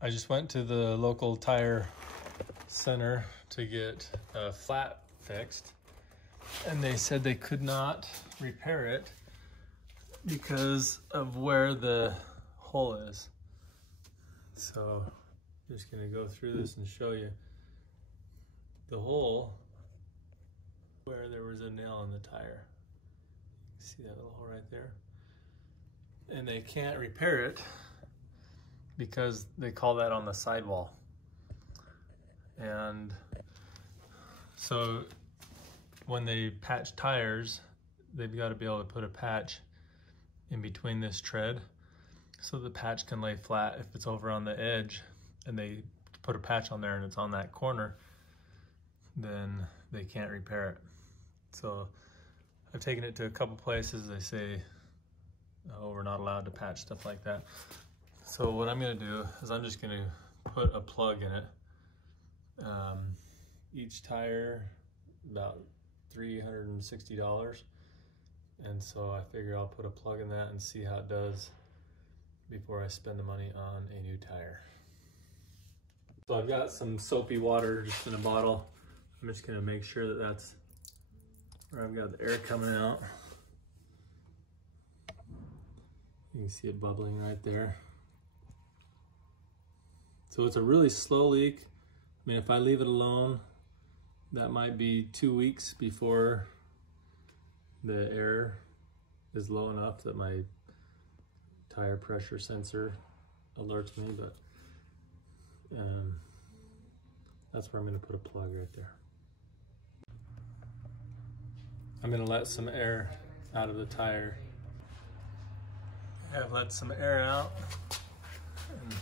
I just went to the local tire center to get a flat fixed, and they said they could not repair it because of where the hole is. So I'm just gonna go through this and show you the hole where there was a nail in the tire. See that little hole right there? And they can't repair it because they call that on the sidewall. And so when they patch tires, they've got to be able to put a patch in between this tread so the patch can lay flat. If it's over on the edge and they put a patch on there and it's on that corner, then they can't repair it. So I've taken it to a couple places. They say, oh, we're not allowed to patch stuff like that. So what I'm gonna do is I'm just gonna put a plug in it. Each tire about $360. And so I figure I'll put a plug in that and see how it does before I spend the money on a new tire. So I've got some soapy water just in a bottle. I'm just gonna make sure that that's where I've got the air coming out. You can see it bubbling right there. So it's a really slow leak. I mean, if I leave it alone, that might be 2 weeks before the air is low enough that my tire pressure sensor alerts me, but that's where I'm gonna put a plug right there. I'm gonna let some air out of the tire. I've let some air out, and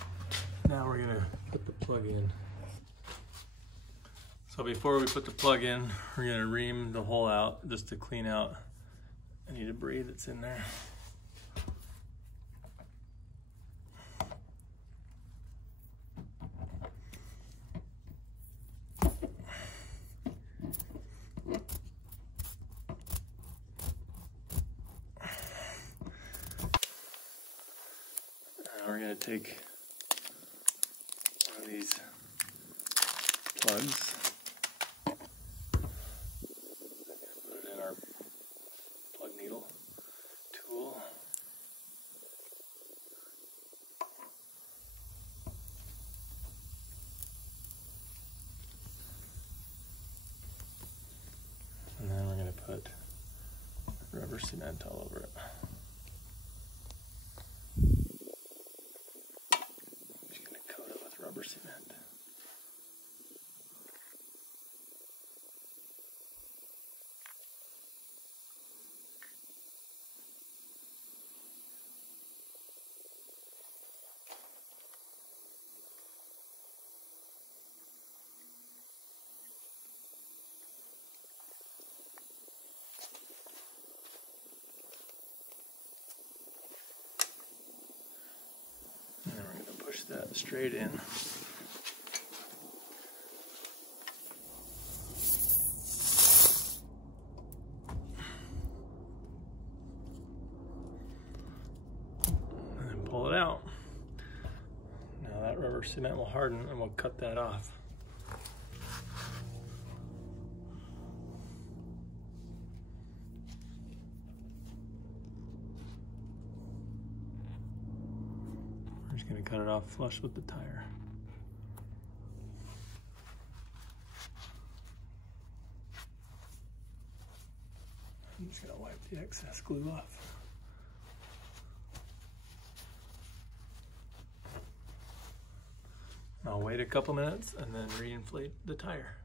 now we're gonna put the plug in. So before we put the plug in, we're gonna ream the hole out just to clean out any debris that's in there. Now we're gonna take one of these plugs, put it in our plug needle tool. And then we're gonna put rubber cement all over it. Just gonna coat it with rubber cement. Push that straight in. And then pull it out. Now that rubber cement will harden and we'll cut that off. I'm just going to cut it off flush with the tire. I'm just going to wipe the excess glue off. I'll wait a couple minutes and then reinflate the tire.